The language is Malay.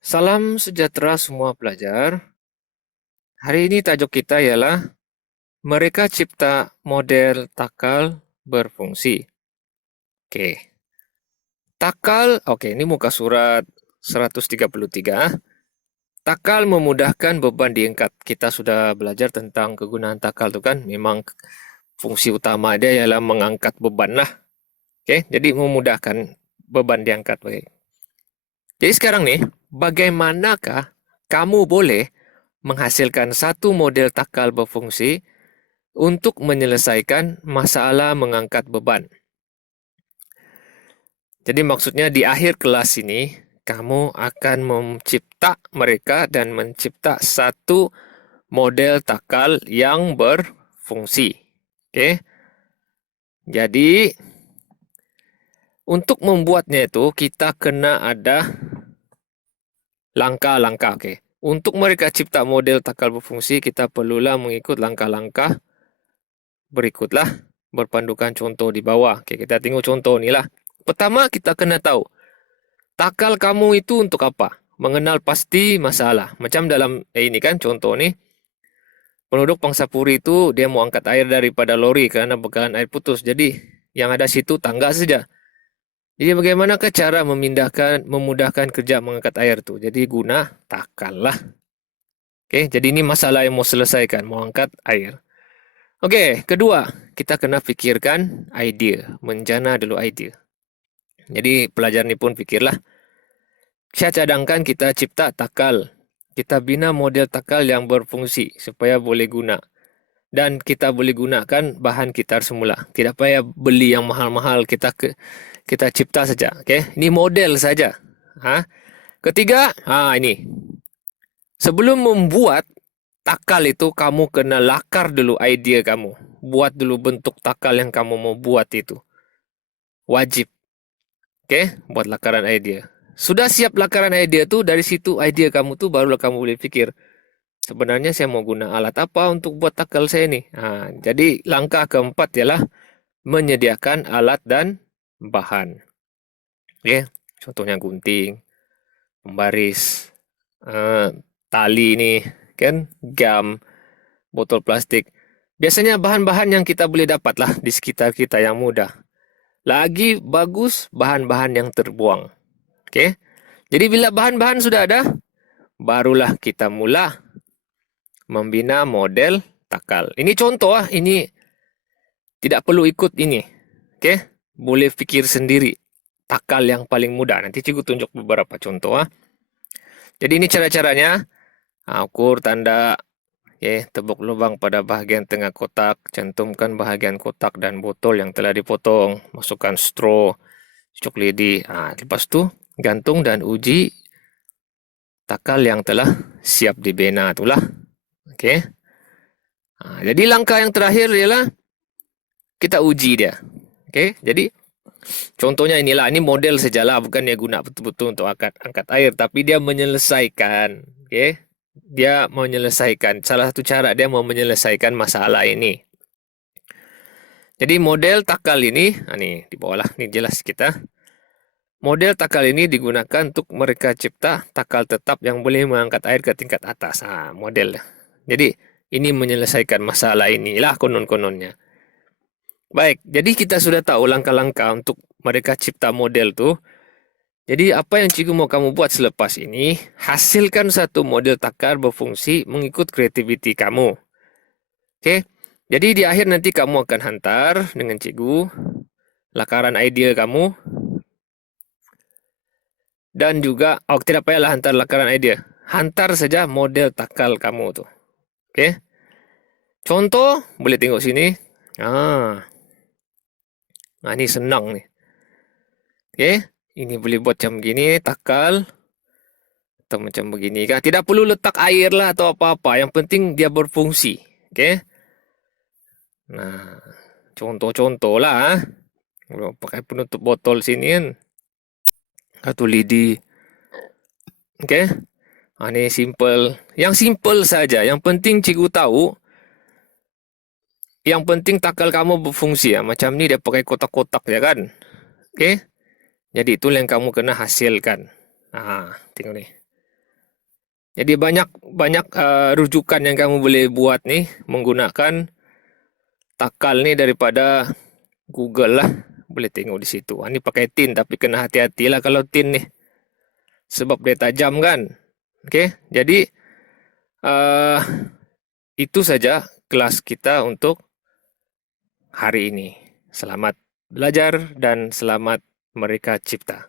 Salam sejahtera semua pelajar. Hari ini tajuk kita ialah mereka cipta model takal berfungsi. Oke. Takal, ini muka surat 133. Takal memudahkan beban diangkat. Kita sudah belajar tentang kegunaan takal itu kan. Memang fungsi utama dia ialah mengangkat beban lah. Oke, jadi memudahkan beban diangkat. Jadi sekarang nih, bagaimanakah kamu boleh menghasilkan satu model takal berfungsi untuk menyelesaikan masalah mengangkat beban? Jadi maksudnya di akhir kelas ini, kamu akan mencipta mereka dan mencipta satu model takal yang berfungsi. Oke. Jadi untuk membuatnya itu kita kena ada langkah-langkah. Oke. Untuk mereka cipta model takal berfungsi, kita perlulah mengikut langkah-langkah berikutlah berpandukan contoh di bawah. Oke, kita tengok contoh ni lah. Pertama, kita kena tahu takal kamu itu untuk apa? Mengenal pasti masalah. Macam dalam ini kan contoh ni, penduduk Pangsapuri itu dia mau angkat air daripada lori karena bekalan air putus. Jadi yang ada situ tangga saja. Jadi bagaimanakah cara memudahkan kerja mengangkat air tu? Jadi guna takal lah. Oke, jadi ini masalah yang mau selesaikan, mau angkat air. Oke, kedua, kita kena fikirkan idea, menjana dulu idea. Jadi pelajar ni pun fikirlah. Saya cadangkan kita cipta takal. Kita bina model takal yang berfungsi supaya boleh guna. Dan kita boleh gunakan bahan kita semula. Tidak payah beli yang mahal-mahal, kita cipta saja. Oke, ini model saja. Ketiga, ini. Sebelum membuat takal itu, kamu kena lakar dulu idea kamu. Buat dulu bentuk takal yang kamu mau buat itu. Wajib. Oke, buat lakaran idea. Sudah siap lakaran idea tu, dari situ idea kamu tu barulah kamu boleh fikir. Sebenarnya saya mau guna alat apa untuk buat takal saya ni. Jadi langkah keempat ialah menyediakan alat dan bahan. Oke, contohnya gunting, pembaris, tali ni, kan, gam, botol plastik. Biasanya bahan-bahan yang kita boleh dapat lah di sekitar kita yang mudah. Lagi bagus bahan-bahan yang terbuang. Oke. Jadi bila bahan-bahan sudah ada, barulah kita mula membina model takal. Ini contoh ini tidak perlu ikut ini. Oke. Boleh fikir sendiri. Takal yang paling mudah. Nanti cikgu tunjuk beberapa contoh. Jadi ini cara-caranya. Ukur tanda. Tepuk lubang pada bahagian tengah kotak. Cantumkan bahagian kotak dan botol yang telah dipotong. Masukkan straw. Cucuk lidi. Lepas tu gantung dan uji takal yang telah siap dibina itulah. Okey. Jadi langkah yang terakhir ialah kita uji dia. Okey. Jadi contohnya inilah, ini model sajalah, bukan dia guna betul-betul untuk angkat air, tapi dia menyelesaikan. Okey. Dia menyelesaikan, salah satu cara dia mau menyelesaikan masalah ini. Jadi model takal ini, ni di bawah lah, ni jelas kita. Model takal ini digunakan untuk mereka cipta takal tetap yang boleh mengangkat air ke tingkat atas. Model. Jadi ini menyelesaikan masalah inilah konon-kononnya. Baik, jadi kita sudah tahu langkah-langkah untuk mereka cipta model tu. Jadi apa yang cikgu mau kamu buat selepas ini, hasilkan satu model takal berfungsi mengikut kreativiti kamu. Oke, jadi di akhir nanti kamu akan hantar dengan cikgu lakaran idea kamu. Dan juga, tidak payahlah hantar lakaran idea. Hantar saja model takal kamu tu. Oke. Contoh, boleh tengok sini. Ini senang ni. Oke. Ini boleh buat macam begini, takal. Atau macam begini. Tidak perlu letak air lah atau apa-apa. Yang penting dia berfungsi. Oke. Nah, contoh-contoh lah. Pakai penutup botol sini kan. Atau lidi. Oke. Ini simple. Yang simple saja. Yang penting cikgu tahu. Yang penting takal kamu berfungsi. Macam ni dia pakai kotak-kotak ya kan. Oke. Jadi itulah yang kamu kena hasilkan. Tengok ni. Jadi banyak rujukan yang kamu boleh buat nih menggunakan takal nih daripada Google lah. Boleh tengok di situ. Ini pakai tin tapi kena hati-hati lah kalau tin nih. Sebab dia tajam kan. Oke, jadi uh, itu saja kelas kita untuk hari ini. Selamat belajar dan selamat mereka cipta.